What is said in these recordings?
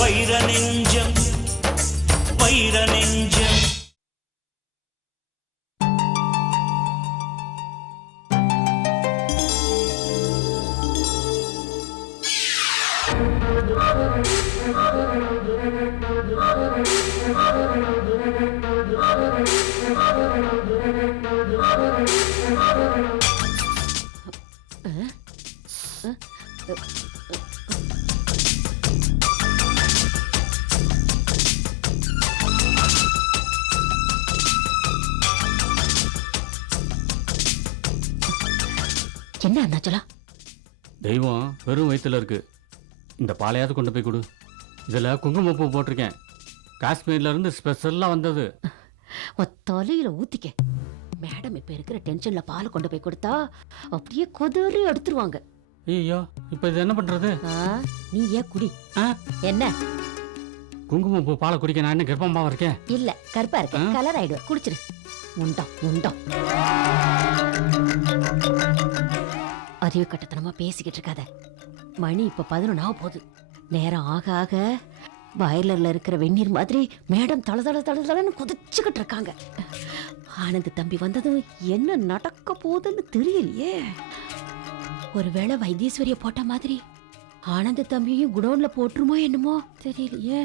வைர நெஞ்சம் வைர நெஞ்சம் என்ன அண்ணாச்சலா? தெய்வம் வெறும் வயிற்றுல இருக்கு. இந்த பாலையாவது கொண்டு போய் கொடு. இதில் குங்குமப்பூ போட்டிருக்கேன். காஷ்மீர்ல இருந்து ஸ்பெஷலாக வந்தது. தலையில ஊத்திக்க. மேடம் இப்ப இருக்கிற டென்ஷன்ல பாலை கொண்டு போய் கொடுத்தா அப்படியே கொதறி எடுத்துருவாங்க. ஐயோ, இப்போ இது என்ன பண்றது? நீ ஏன் குடி. என்ன குங்குமப்பூ பாலை குடிக்க நான் என்ன கர்ப்பமாக இருக்கேன்? இல்ல, கருப்பா இருக்க. கலர் ஆயிடுவேன். குடிச்சிரு. முண்டம் முண்டம். அறிவு கட்டத்தனமா பேசிக்கிட்டு இருக்காத. மணி இப்ப 11 ஆக போகுது. நேரம் ஆக ஆக பாய்லர்ல இருக்கிற வெந்நீர் மாதிரி மேடம் தள தள தள தளன்னு குதிச்சுக்கிட்டு இருக்காங்க. ஆனந்த் தம்பி வந்ததும் என்ன நடக்க போகுதுன்னு தெரியலையே. ஒருவேளை வைத்தீஸ்வரிய போட்ட மாதிரி ஆனந்த் தம்பியும் குடோன்ல போட்டுருமோ என்னமோ தெரியலையே.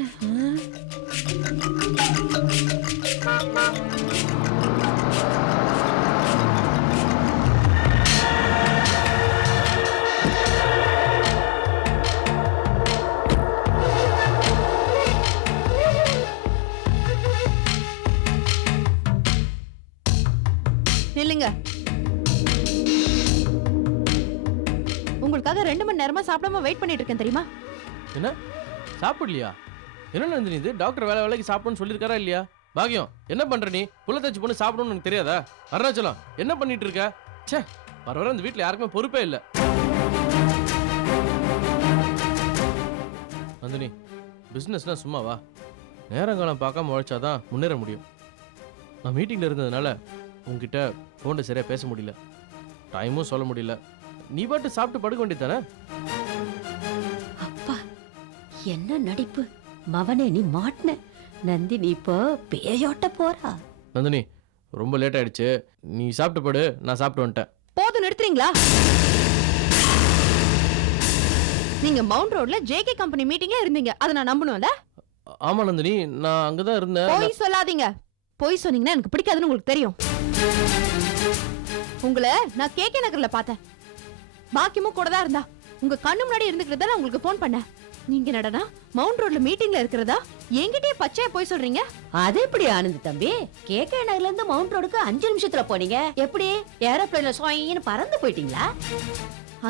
இல்லைங்க, உங்களுக்காக 2 மணி நேரமா சாப்பிடாம வெயிட் பண்ணிட்டு இருக்கேன் தெரியுமா? என்ன சாப்பிடலையா? என்ன நந்தினி இது? டாக்டர் வேலை வேலைக்கு சாப்பிடணும்னு சொல்லியிருக்காரா இல்லையா? பாக்கியம், என்ன பண்ற நீ? புள்ள தச்சு பொண்ணு சாப்பிடணும்னு எனக்கு தெரியாதா? அருணாச்சலம், என்ன பண்ணிட்டு இருக்க? ச்சே, வர வர இந்த வீட்டில் யாருக்குமே பொறுப்பே இல்லை. நந்தினி, பிஸ்னஸ்னா சும்மாவா? நேரங்காலம் பார்க்காம உழைச்சாதான் முன்னேற முடியும். நான் மீட்டிங்ல இருந்ததுனால உங்ககிட்ட ஃபோன்ல சரியா பேச முடியல, டைமும் சொல்ல முடியல. நீ பாட்டு சாப்பிட்டு படுக்க வேண்டியதானே? அப்பா, என்ன நடிப்பு! மவனே, நீ மாட்டின. நந்தினி இப்போ பேயோட்ட போறா. நந்தினி, ரொம்ப லேட் ஆயிடுச்சு. நீ சாப்பிட்டு படு, நான் சாப்பிட்டு வந்துட்டேன். போதும், நிறுத்துறீங்களா? நீங்க மவுண்ட் ரோட்ல ஜேகே கம்பெனி மீட்டிங்ல இருந்தீங்க, அதை நான் நம்பணும்ல? ஆமா நந்தினி, நான் அங்கதான் இருந்தேன். போய் சொல்லாதீங்க. போய் சொன்னீங்கன்னா எனக்கு பிடிக்காதுன்னு உங்களுக்கு தெரியும். உங்களை நான் கேகே நகர்ல பார்த்தேன். பாக்கியமும் கூட தான் இருந்தா. உங்க கண்ணு முன்னாடி இருந்துக்கிறதா நான் உங்களுக்கு போன் பண்ணேன். நீங்க நடனா மவுண்ட் ரோட்ல மீட்டிங்ல இருக்கிறதா என்கிட்டயே பச்சையா போய் சொல்றீங்க? அது எப்படி ஆனந்த் தம்பி? கேகே நகர்ல இருந்து மவுண்ட் ரோடுக்கு 5 நிமிஷத்துல போனீங்க. எப்படி ஏரோப்ளேன்ல சோயின்னு பறந்து போயிட்டீங்களா?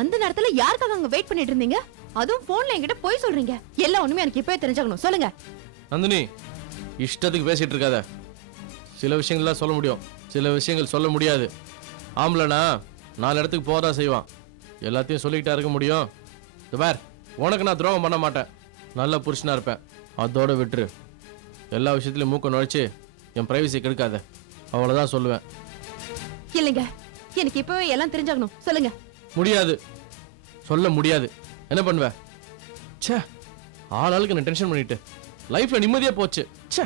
அந்த நேரத்துல யாருக்காக அங்க வெயிட் பண்ணிட்டு இருந்தீங்க? அதுவும் போன்ல என்கிட்ட போய் சொல்றீங்க. எல்லா ஒண்ணுமே எனக்கு இப்பவே தெரிஞ்சாகணும். சொல்லுங்க. நந்தினி, இஷ்டத்துக்கு பேசிட்டு இருக்காத. சில விஷயங்கள்லாம் சொல்ல முடியும், சில விஷயங்கள் சொல்ல முடியாது. ஆம்பளனா 4 இடத்துக்கு போதான் செய்வான். எல்லாத்தையும் சொல்லிக்கிட்டா இருக்க முடியும்? இந்த பார், உனக்கு நான் துரோகம் பண்ண மாட்டேன். நல்ல புருஷனா இருப்பேன். அதோட விட்டுரு. எல்லா விஷயத்துலையும் மூக்க நுழைச்சு என் பிரைவசி கெடுக்காத. அவ்வளோதான் சொல்லுவேன். இல்லைங்க, எனக்கு இப்பவே எல்லாம் தெரிஞ்சாகணும். சொல்லுங்க. முடியாது, சொல்ல முடியாது. என்ன பண்ணுவ? ச்சே, ஆளாளுக்கு நான் டென்ஷன் பண்ணிட்டு லைஃப்ல நிம்மதியா போச்சு. ச்சே.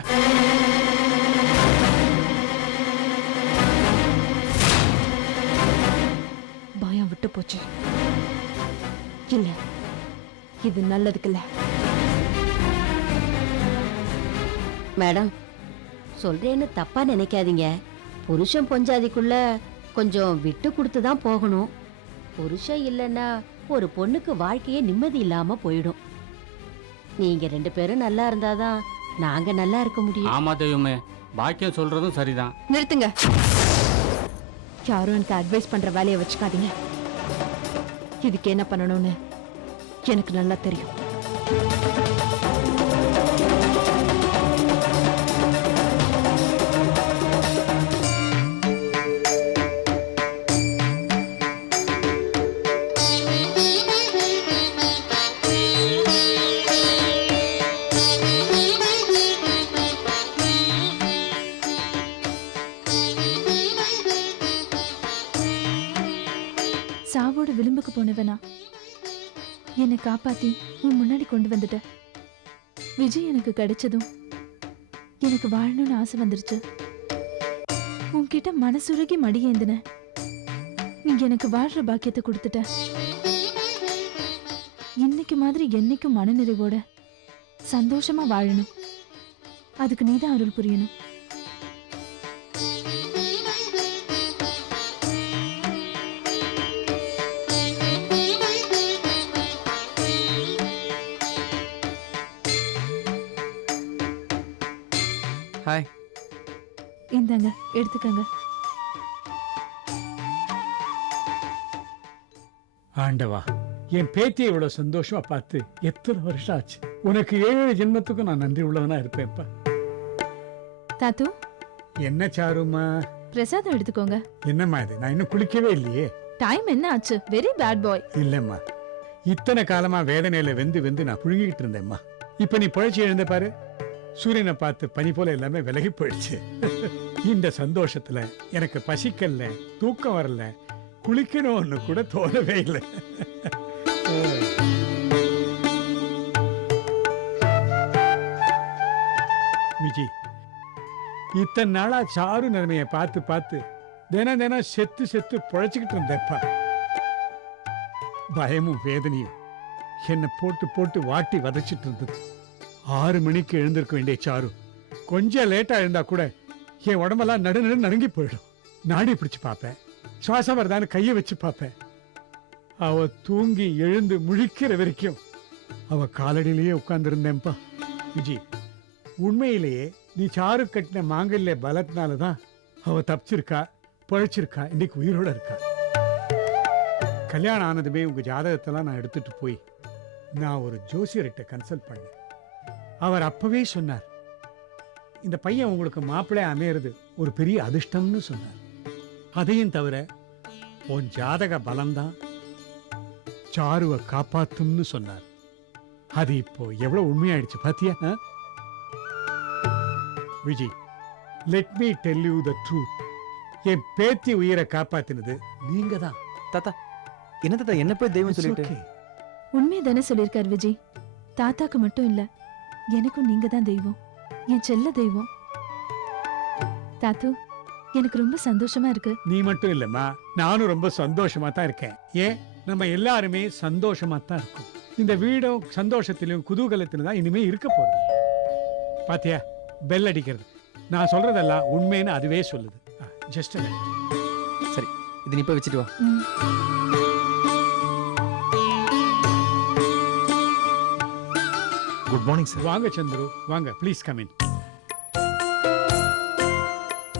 பயம் விட்டு போச்சு. இல்ல, இது நல்லதுக்கு இல்ல. மேடம், சொல்றேன்னு தப்பா நினைக்காதீங்க. புருஷன் பொஞ்சாதிக்குள்ள கொஞ்சம் விட்டு கொடுத்து தான் போகணும். புருஷன் இல்லைன்னா ஒரு பொண்ணுக்கு வாழ்க்கையே நிம்மதி இல்லாம போயிடும். நீங்க 2 பேரும் நல்லா இருந்தாதான் நாங்க நல்லா இருக்க முடியும். ஆமா தெய்வமே, பாக்கியம் சொல்றதும் சரிதான். நிறுத்துங்க. யாரும் எனக்கு அட்வைஸ் பண்ற வேலையை வச்சுக்காதீங்க. இதுக்கு என்ன பண்ணணும்னு எனக்கு நல்லா தெரியும். சாவோட விளிம்புக்கு போனவனா என்னை காப்பாத்தி உன் முன்னாடி கொண்டு வந்துட்ட. விஜய் எனக்கு கிடைச்சதும் எனக்கு வாழணும்னு ஆசை வந்துருச்சு. உன்கிட்ட மனசுருகி மடியேந்தின. நீ எனக்கு வாழ்ற பாக்கியத்தை கொடுத்துட்ட. இன்னைக்கு மாதிரி என்னைக்கும் மனநிறைவோட சந்தோஷமா வாழணும். அதுக்கு நீதான் அருள் புரியணும். ஹாய். இந்தாங்க எடுத்துக்கங்க. ஆண்டவா, என் பேத்தியை இவ்வளவு சந்தோஷமா பார்த்து எத்தனை வருஷம் ஆச்சு. உனக்கு 7 ஜென்மத்துக்கும் நான் நன்றி உள்ளவனா இருப்பேன்ப்பா. தாத்து, என்ன சாருமா? பிரசாதம் எடுத்துக்கோங்க. என்னம்மா இது? நான் இன்னும் குளிக்கவே இல்லையே. டைம் என்ன ஆச்சு? Very bad boy. இல்லம்மா, இத்தனை காலமா வேதனையில வெந்து வெந்து நான் புழுங்கிட்டு இருந்தேம்மா. இப்ப நீ புழைச்சி எழுந்த பாரு. சூரியனை பார்த்து பனி போல எல்லாமே விலகி போயிடுச்சு. இந்த சந்தோஷத்துல எனக்கு பசிக்கல, தூக்கம் வரல, குளிக்கணும்னு கூட தோணவே இல்லை. விஜி, இத்தனை நாளா சாரு நிலைமையை பார்த்து பார்த்து தினம் தினம் செத்து செத்து பொழைச்சுக்கிட்டு இருந்தப்பா. பயமும் வேதனையும் என்னை போட்டு போட்டு வாட்டி வதச்சிட்டு இருந்தது. 6 மணிக்கு எழுந்திருக்க வேண்டிய சாரு கொஞ்சம் லேட்டா எழுந்தா கூட என் உடம்பெல்லாம் நடு நடுங்கி போயிடும். நாடி பிடிச்சு பார்ப்பேன், சுவாசம் வருதான்னு கையை வச்சு பார்ப்பேன். அவ தூங்கி எழுந்து முழிக்கிற வரைக்கும் அவ காலடியிலேயே உட்கார்ந்துருந்தேன்ப்பா. விஜி, உண்மையிலேயே நீ சாரு கட்டின மாங்கல்ய பலத்தினாலதான் அவ தப்பிச்சிருக்கா, பழைச்சிருக்கா, இன்னைக்கு உயிரோட இருக்கா. கல்யாணம் ஆனதுமே உங்க ஜாதகத்தெல்லாம் நான் எடுத்துட்டு போய் நான் ஒரு ஜோசியர்கிட்ட கன்சல்ட் பண்ணேன். அவர் அப்பவே சொன்னார், இந்த பையன் உங்களுக்கு மாப்பிள்ளை அமையிறது ஒரு பெரிய அதிர்ஷ்டம்னு சொன்னார். அதையும் தவிர உன் ஜாதக பலம்தான் சாருவை காப்பாத்தும்னு சொன்னார். அது இப்போ எவ்வளவு உண்மையாயிடுச்சு பாத்தியா? Vijay, let me tell you the truth. என் பேத்தி உயிரை காப்பாத்தினது நீங்க தான். தாத்தா, என்ன தாத்தா என்ன போய் தெய்வம் சொல்லிட்டு? உண்மையை தானே சொல்லியிருக்கார் விஜய். தாத்தாக்கு மட்டும் இல்ல, எனக்கும் நீங்க தான் தெய்வம், என் செல்ல தெய்வம். தாத்து, எனக்கு ரொம்ப சந்தோஷமா இருக்கு. நீ மட்டும் இல்லம்மா, நானும் ரொம்ப சந்தோஷமா தான் இருக்கேன். ஏன், நம்ம எல்லாருமே சந்தோஷமா தான் இருக்கோம். இந்த வீடும் சந்தோஷத்திலும் குதூகலத்திலும் தான் இனிமே இருக்க போறது. பாத்தியா, பெல் அடிக்கிறது. நான் சொல்றதெல்லாம் உண்மைன்னு அதுவே சொல்லுது. ஜஸ்ட் சரி, இது நீ போய் வச்சுட்டு வா. Good morning sir. வாங்க சந்துரு, வாங்க, please come in.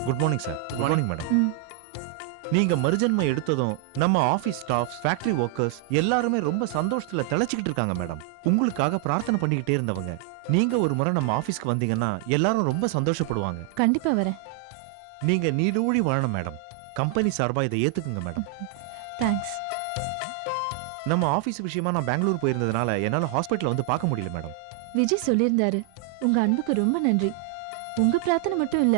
Good morning sir. Good morning madam. ம். நீங்க மறுஜன்மம் எடுத்ததும் நம்ம ஆபீஸ் ஸ்டாஃப், ஃபேக்டரி ஒர்க்கர்ஸ் எல்லாருமே ரொம்ப சந்தோஷத்துல திளைச்சிக்கிட்டு இருக்காங்க மேடம். உங்களுக்காக பிரார்த்தனை பண்ணிக்கிட்டே இருந்தவங்க நீங்க ஒரு முறை நம்ம ஆபீஸ்க்கு வந்தீங்கன்னா எல்லாரும் ரொம்ப சந்தோஷப்படுவாங்க. கண்டிப்பா வரேன். நீங்க நீடூழி வாழணும் மேடம். கம்பெனி சார்பா இதை ஏத்துக்குங்க மேடம். தேங்க்ஸ். நம்ம ஆபீஸ் விஷயமா நான் பெங்களூர் போயிருந்ததுனால என்னால ஹாஸ்பிட்டல் வந்து பார்க்க முடியல மேடம். விஜய் சொல்லியிருந்தாரு, உங்க அன்புக்கு ரொம்ப நன்றி. உங்க பிரார்த்தனை மட்டும் இல்ல,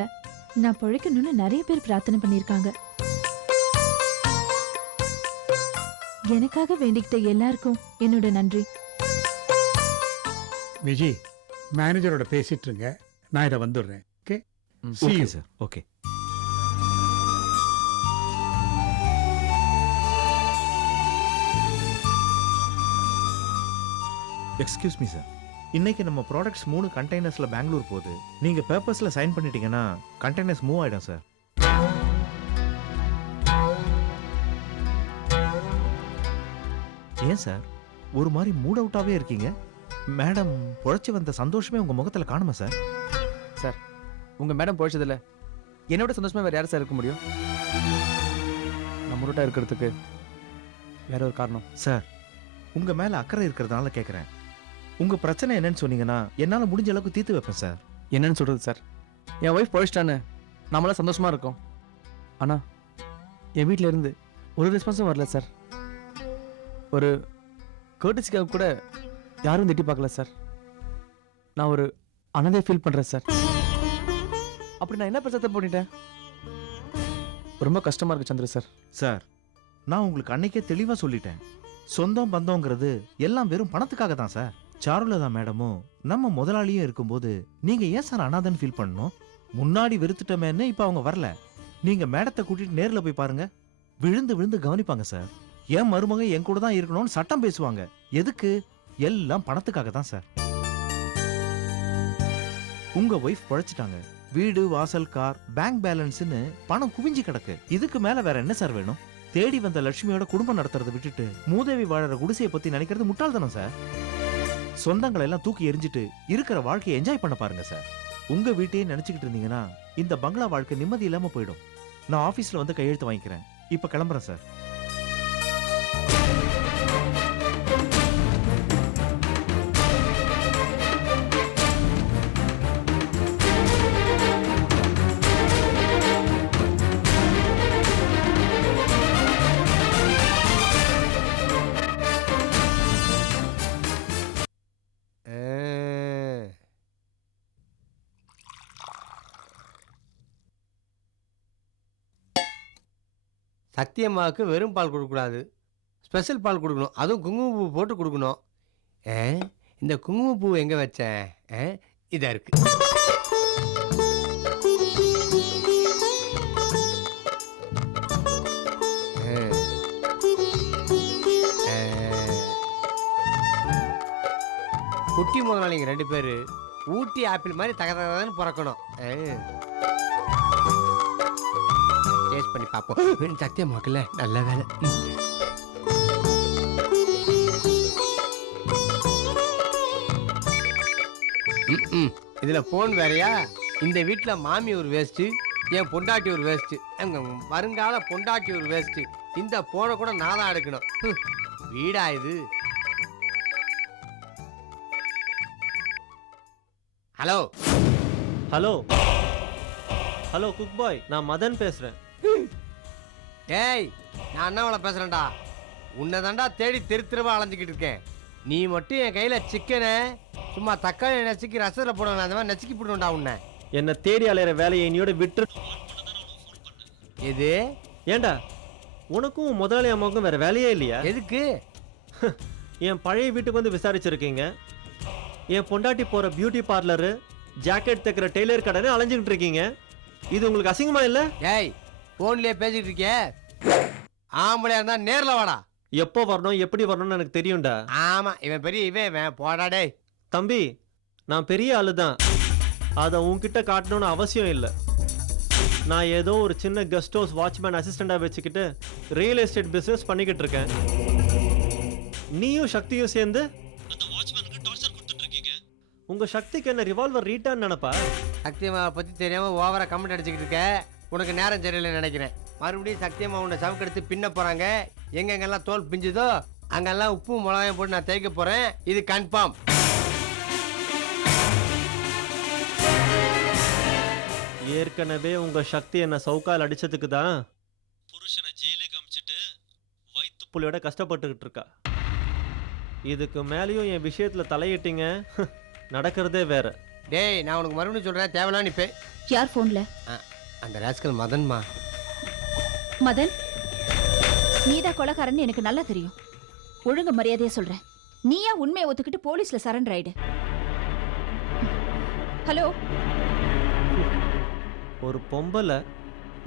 நான் பொழைக்கணும்னு நிறைய பேர் பிரார்த்தனை பண்ணிருக்காங்க. எனக்காக வேண்டிக்கிட்ட எல்லாருக்கும் என்னோட நன்றி. விஜய், மேனேஜரோட பேசிட்டு இருங்க, நான் இதை வந்துடுறேன். Okay, okay sir. Okay. Excuse me sir, இன்னைக்கு நம்ம ப்ராடக்ட்ஸ் 3 கண்டெய்னர்ஸ்ல பெங்களூர் போகுது. நீங்க பேப்பர்ஸ்ல சைன் பண்ணிட்டீங்கன்னா கண்டெய்னர்ஸ் மூவ் ஆயிடும் சார். ஏன் சார் ஒரு மாதிரி மூட் அவுட்டாவே இருக்கீங்க? மேடம் பொழைச்சு வந்த சந்தோஷமே உங்க முகத்துல காணுமா சார்? சார், உங்க மேடம் போயிச்சதில்ல, என்னோட சந்தோஷமா வேற யார் சார் இருக்க முடியும்? நான் முருட்டா இருக்கிறதுக்கு வேற ஒரு காரணம். சார், உங்க மேல அக்கறை இருக்கிறதுனால கேட்குறேன். உங்க பிரச்சனை என்னன்னு சொன்னீங்கன்னா என்னால முடிஞ்ச அளவுக்கு தீர்த்து வைப்பேன் சார். என்னன்னு சொல்றது சார்? என் ஒய்ஃப் போயிச்சிட்டான்னு நம்மளாம் சந்தோஷமா இருக்கோம். ஆனா என் வீட்டில இருந்து ஒரு ரெஸ்பான்ஸும் வரல சார். ஒரு கர்டிசிக்காக கூட யாரும் திட்டி பார்க்கல சார். நான் ஒரு அனதே ஃபீல் பண்றேன் சார். அப்படி நான் என்ன பிரச்சனை பண்ணிட்டேன்? ரொம்ப கஷ்டமா இருக்கு சந்திர சார். சார், நான் உங்களுக்கு அன்னைக்கே தெளிவா சொல்லிட்டேன். சொந்தம் பந்தம்ங்கிறது எல்லாம் வெறும் பணத்துக்காக தான் சார். சாருலதா மேடமும் நம்ம முதலாளியும் இருக்கும்போது நீங்க ஏன் சார் அனாதன் ஃபீல் பண்ணணும்? முன்னாடி வெறுத்துட்டமேன்னு இப்ப அவங்க வரல. நீங்க மேடத்தை கூட்டிட்டு நேர்ல போய் பாருங்க, விழுந்து விழுந்து கவனிப்பாங்க சார். என் மருமக என் கூட தான் இருக்கணும்னு சட்டம் பேசுவாங்க. எதுக்கு? எல்லாம் பணத்துக்காக தான் சார். உங்க ஒய்ஃப் பழைச்சிட்டாங்க. வீடு, வாசல், கார், பேங்க் பேலன்ஸ்னு பணம் குவிஞ்சு கிடக்கு. இதுக்கு மேல வேற என்ன சார் வேணும்? தேடி வந்த லட்சுமியோட குடும்பம் நடத்துறதை விட்டுட்டு மூதேவி வாழற குடிசையை பத்தி நினைக்கிறது முட்டாள்தானம் சார். சொந்தங்களை எல்லாம் தூக்கி எரிஞ்சிட்டு இருக்கிற வாழ்க்கையை என்ஜாய் பண்ண பாருங்க சார். உங்க வீட்டையே நினைச்சுக்கிட்டு இருந்தீங்கன்னா இந்த பங்களா வாழ்க்கை நிம்மதி இல்லாம போயிடும். நான் ஆபீஸ்ல வந்து கையெழுத்து வாங்கிக்கிறேன். இப்ப கிளம்புறேன் சார். சத்தியம்மாவுக்கு வெறும் பால் கொடுக்கக்கூடாது, ஸ்பெஷல் பால் கொடுக்கணும். அதுவும் குங்குமப்பூ போட்டு கொடுக்கணும். இந்த குங்குமப்பூ எங்கே வச்சேன்? இதாக இருக்கு. குட்டி முதலாளிங்க 2 பேர் ஊட்டி ஆப்பிள் மாதிரி தகதகன்னு பிறக்கணும். டேஸ்ட் பண்ணி பார்ப்போம். சத்தியமாக்கல, நல்ல வேலை. இதுல போன் வேறையா? இந்த வீட்டுல மாமி ஒரு வேஸ்ட், என் பொண்டாட்டி ஒரு வேஸ்ட், வருங்கால பொண்டாட்டி ஒரு வேஸ்ட். இந்த போனை கூட நான் தான் எடுக்கணும். வீடா இது? ஹலோ ஹலோ ஹலோ குக் பாய், நான் மதன் பேசுறேன். ஏய், நான் அண்ணாவளை பேசுறேன்டா. உன்னை தாண்டா தேடி தெருவா அலைஞ்சிக்கிட்டு இருக்கேன். நீ மட்டும் என் கையில சிக்கனை சும்மா தக்காளி நச்சுக்கி ரசத்தில் போடணும், அந்த மாதிரி நச்சுக்கி போடணும்டா உன்னை. என்ன தேடி அலையிற வேலையை என்னையோட விட்டு. எது? ஏண்டா உனக்கும் முதலாளி அம்மாவுக்கும் வேற வேலையே இல்லையா? எதுக்கு? என் பழைய வீட்டுக்கு வந்து விசாரிச்சிருக்கீங்க. என் பொண்டாட்டி போற பியூட்டி பார்லரு, ஜாக்கெட் தைக்கிற டெய்லர் கடைன்னு அலைஞ்சுக்கிட்டு இருக்கீங்க. இது உங்களுக்கு அசிங்கமா இல்ல? ஏய், போன்லயே பேசிட்டு இருக்கிய? ஆம்பளையா இருந்தா நேர்ல வாடா. எப்போ வரணும், எப்படி வரணும்னு எனக்கு தெரியும்டா. ஆமா, இவன் பெரிய இவன் போடா. டேய் தம்பி, நான் பெரிய ஆளு தான். அதை உன்கிட்ட காட்டணும்னு அவசியம் இல்லை. நான் ஏதோ ஒரு சின்ன கெஸ்ட் ஹவுஸ் வாட்ச்மேன் அசிஸ்டண்டா வச்சுக்கிட்டு ரியல் எஸ்டேட் பிசினஸ் பண்ணிக்கிட்டு இருக்கேன். நீயும் சக்தியும் சேர்ந்து அந்த வாட்ச்மேனுக்கு டார்ச்சர் கொடுத்துட்டு இருக்கீங்க. உங்க சக்திக்கு என்ன ரிவால்வர் ரீட்டான்னு நினைப்பா? சத்தியம்மாவை பத்தி தெரியாம ஓவரா கமெண்ட் அடிச்சுக்கிட்டு இருக்க. உனக்கு நேரம் சரியில்லைன்னு நினைக்கிறேன். மறுபடியும் சத்தியம்மா உன்னை சவுக்கெடுத்து பின்ன போறாங்க. எங்கெங்கெல்லாம் தோல் பிஞ்சுதோ அங்கெல்லாம் உப்பு மிளகாயம் போட்டு நான் தேய்க்க போறேன். இது கன்ஃபார்ம். ஏற்கனவே உங்க சக்தி என்ன சவுக்கால் அடிச்சதுக்கு தான் புருஷனை ஜெயிலுக்கு அமிச்சிட்டு வயிற்று புள்ளியோட கஷ்டப்பட்டுக்கிட்டு இருக்கா. இதுக்கு மேலேயும் என் விஷயத்துல தலையிட்டீங்க, நடக்கிறதே வேற. டேய், நான் உனக்கு மறுபடியும் சொல்றேன், தேவலாம் நிப்பே. யார் போன்ல? அந்த ராஸ்கல் மதன்மா. மதன், நீதான் கொலைகாரன்னு எனக்கு நல்லா தெரியும். ஒழுங்கு மரியாதையா சொல்றேன். நீயா உண்மையை ஒத்துக்கிட்டு போலீஸ்ல சரண்டர் ஆயிடு. ஹலோ, ஒரு பொம்பளை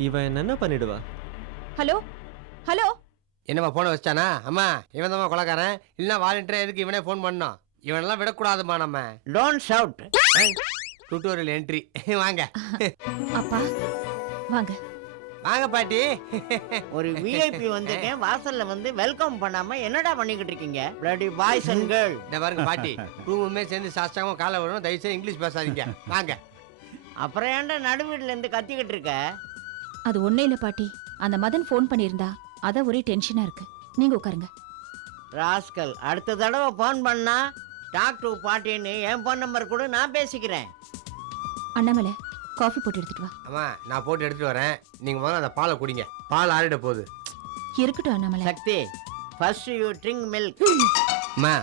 இவன் என்ன பண்ணிடுவா? Hello, hello. என்னம்மா போன வச்சானா? அம்மா, இவன் தான் கொலைக்காரன். இல்லைன்னா வாலண்டியர் எதுக்கு இவனே ஃபோன் பண்ணோம்? இவனெல்லாம் விடக்கூடாதுமா. நம்ம டோன்ட் ஷவுட். Tutorial entry. வாங்க அப்பா, வாங்க வாங்க பாட்டி. ஒரு விஐபி வந்திருக்கேன், வாசல்ல வந்து வெல்கம் பண்ணாம என்னடா பண்ணிக்கிட்டு இருக்கீங்க? Bloody boys and girl. இந்த பாருங்க பாட்டி, ரூமுமே சேர்ந்து சாஸ்தாங்க காலை வரும். தயவுசெய்து இங்கிலீஷ் பேசாதீங்க. வாங்க. அப்புறம் ஏன்டா நடுவீட்ல இருந்து கத்திக்கிட்டு இருக்க? அது ஒண்ணே இல்ல பாட்டி, அந்த மதன் ஃபோன் பண்ணியிருந்தா அதான் ஒரே டென்ஷனா இருக்கு. நீங்க உட்காருங்க. ராஸ்கல், அடுத்த தடவை போன் பண்ணா டாக் டு பாட்டின்னு என் போன் நம்பர் கூட நான் பேசிக்கிறேன். அண்ணாமலை, காஃபி போட்டு எடுத்துட்டு வா. அம்மா, நான் போட்டு எடுத்துட்டு வரேன். நீங்க முதல்ல அந்த பாலை குடிங்க. பால் ஆறிட போகுது. இருக்கட்டும் அண்ணாமலை. சக்தி, ஃபர்ஸ்ட் யூ ட்ரிங்க் மில்க். அம்மா,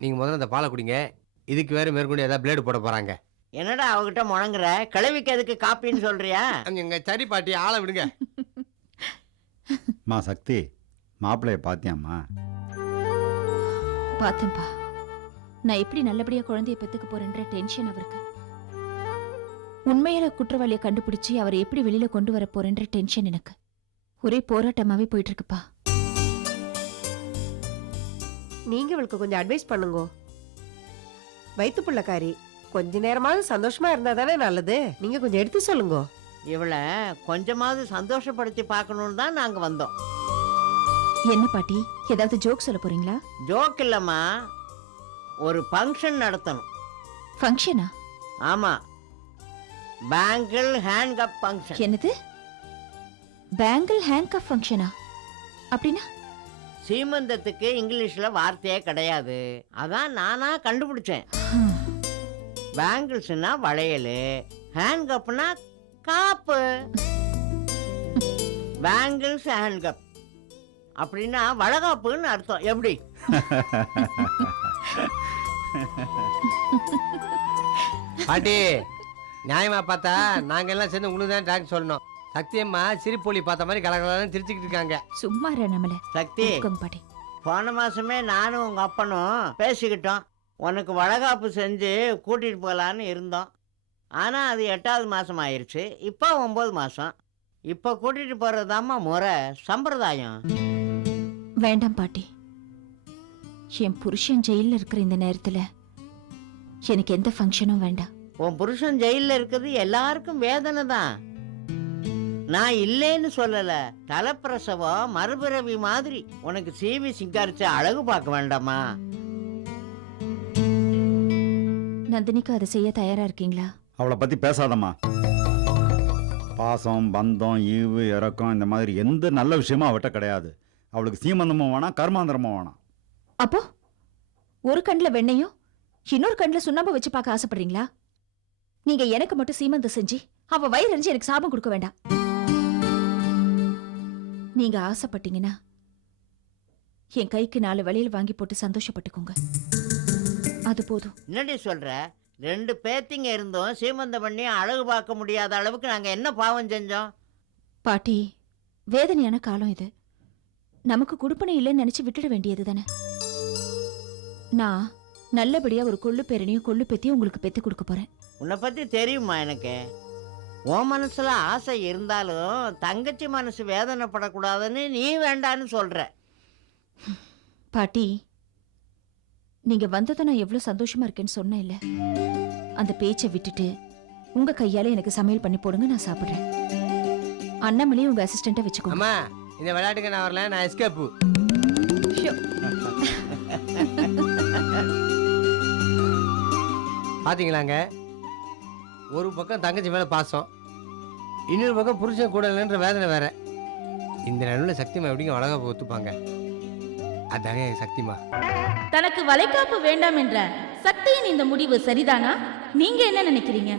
நீங்க முதல்ல அந்த பாலை குடிங்க. இதுக்கு வேற மேற்கொண்டு ஏதாவது பிளேடு போட போறாங்க. என்னடா அவகிட்ட முழங்குற? கிளவிக்கு எதுக்கு காப்பின்னு சொல்றியா? சரி பாட்டி, ஆளை விடுங்க. மா சக்தி, மாப்பிள்ளைய பாத்தியாம்மா? பார்த்தேன்ப்பா. நான் எப்படி நல்லபடியா குழந்தைய பெத்துக்க போறேன்ற டென்ஷன் அவருக்கு. உண்மையான குற்றவாளியை கண்டுபிடிச்சு அவரை எப்படி வெளியில கொண்டு வர போறேன்ற டென்ஷன் எனக்கு. ஒரே போராட்டமாவே போயிட்டு இருக்குப்பா. நீங்க இவளுக்கு கொஞ்சம் அட்வைஸ் பண்ணுங்க. வயிற்று பிள்ளைக்காரி, கொஞ்ச நேரமாவது சந்தோஷமா இருந்தா தானே நல்லது. நீங்க கொஞ்சம் எடுத்து சொல்லுங்க. இவளை கொஞ்சமாவது சந்தோஷப்படுத்தி பார்க்கணும்னு தான் நாங்க வந்தோம். என்ன பாட்டி, ஏதாவது ஜோக் சொல்ல போறீங்களா? ஜோக் இல்லம்மா, ஒரு ஃபங்க்ஷன் நடத்தணும். ஃபங்க்ஷனா? ஆமா, பேங்கிள் ஹேண்ட் கப் ஃபங்க்ஷன். என்னது? பேங்கிள் ஹேண்ட் கப் ஃபங்க்ஷனா? அப்படின்னா? சீமந்தத்துக்கு இங்கிலீஷ்ல வார்த்தையே கிடையாது, அதான் நானா கண்டுபிடிச்சேன். பேங்கிள்ஸ்னா வளையல், ஹேண்ட் கப்னா காப்பு. பேங்கிள்ஸ் ஹேண்ட் கப் அப்படின்னா வளகாப்புன்னு அர்த்தம். எப்படி? பாட்டி, நியாயமா பார்த்தா நாங்க எல்லாம் சேர்ந்து உங்களுக்கு தான் டாக்டர் சொல்லணும். சக்தியம்மா சிரிப்பொலி பார்த்த மாதிரி கலகலன்னு சிரிச்சுக்கிட்டு இருக்காங்க. சும்மா இரு நம்மள. சக்தி, பாட்டி, போன மாசமே நானும் உங்க அப்பனும் பேசிக்கிட்டோம். உனக்கு வளகாப்பு செஞ்சு கூட்டிட்டு போகலான்னு இருந்தோம். ஆனா அது 8வது மாசம் ஆயிடுச்சு. இப்போ 9 மாசம். இப்போ கூட்டிட்டு போறதாம்மா முறை, சம்பிரதாயம். வேண்டாம் பாட்டி. என் புருஷன் ஜெயில இருக்கிற இந்த நேரத்துல எனக்கு எந்த ஃபங்க்ஷனும் வேண்டாம். உன் புருஷன் ஜெயில இருக்கிறது எல்லாருக்கும் வேதனை தான். நான் இல்லைன்னு சொல்லல. தலைப்பிரசவம் மறுபிறவி மாதிரி. உனக்கு சீவி சிங்காரிச்சு அழகு பார்க்க வேண்டாமா? நந்தினிக்கு அதை செய்ய தயாரா இருக்கீங்களா? அவளை பத்தி பேசாதம்மா. பாசம், பந்தம், ஈவு, இறக்கம் இந்த மாதிரி எந்த நல்ல விஷயமும் அவட்ட கிடையாது. அவளுக்கு சீமந்தமும் வேணாம், கர்மாந்திரமும் வேணாம். அப்போ ஒரு கண்ணுல வெண்ணையும் இன்னொரு கண்ணுல சுண்ணாம்பு வச்சு பார்க்க ஆசைப்படுறீங்களா? நீங்க எனக்கு மட்டும் சீமந்தம் செஞ்சு அவ வயிறு எரிஞ்சு எனக்கு சாபம் கொடுக்க வேண்டாம். நீங்க ஆசைப்பட்டீங்கன்னா என் கைக்கு 4 வளையல் வாங்கி போட்டு சந்தோஷப்பட்டுக்கோங்க. அது போதும். என்னடி சொல்ற? 2 பேத்திங்க இருந்தோம், சீமந்தம் பண்ணி அழகு பார்க்க முடியாத அளவுக்கு நாங்க என்ன பாவம் செஞ்சோம்? பாட்டி, வேதனையான காலம் இது. நமக்கு குடுப்பனை இல்லைன்னு நினைச்சு விட்டுட வேண்டியது தானே. நான் நல்லபடியா ஒரு கொள்ளு பேரனையும் கொள்ளு பெத்தியும் உங்களுக்கு பெத்து கொடுக்க போறேன். உன்னை பத்தி தெரியுமா எனக்கு? உன் மனசுல ஆசை இருந்தாலும் தங்கச்சி மனசு வேதனைப்படக்கூடாதுன்னு நீ வேண்டான்னு சொல்ற. பாட்டி, நீங்க வந்ததை நான் எவ்வளவு சந்தோஷமா இருக்கேன்னு சொன்னேன் இல்ல? அந்த பேச்சை விட்டுட்டு உங்க கையால எனக்கு சமையல் பண்ணி போடுங்க, நான் சாப்பிடுறேன். அண்ணாமலையும் உங்க அசிஸ்டண்டா வச்சுக்கோங்க. அம்மா, இந்த விளையாட்டுக்கு நான் வரல, நான் எஸ்கேப்பு. பாத்தீங்களாங்க, ஒரு பக்கம் தங்கச்சி மேல பாசம், இன்னொரு பக்கம் புருஷன் கூட இல்லைன்ற வேதனை வேற. இந்த நடுவில் சக்திமா எப்படிங்க வளகாப்பு ஒத்துப்பாங்க? அதாங்க சக்திமா. தனக்கு வளைகாப்பு வேண்டாம் என்ற சக்தியின் இந்த முடிவு சரிதானா? நீங்க என்ன நினைக்கிறீங்க?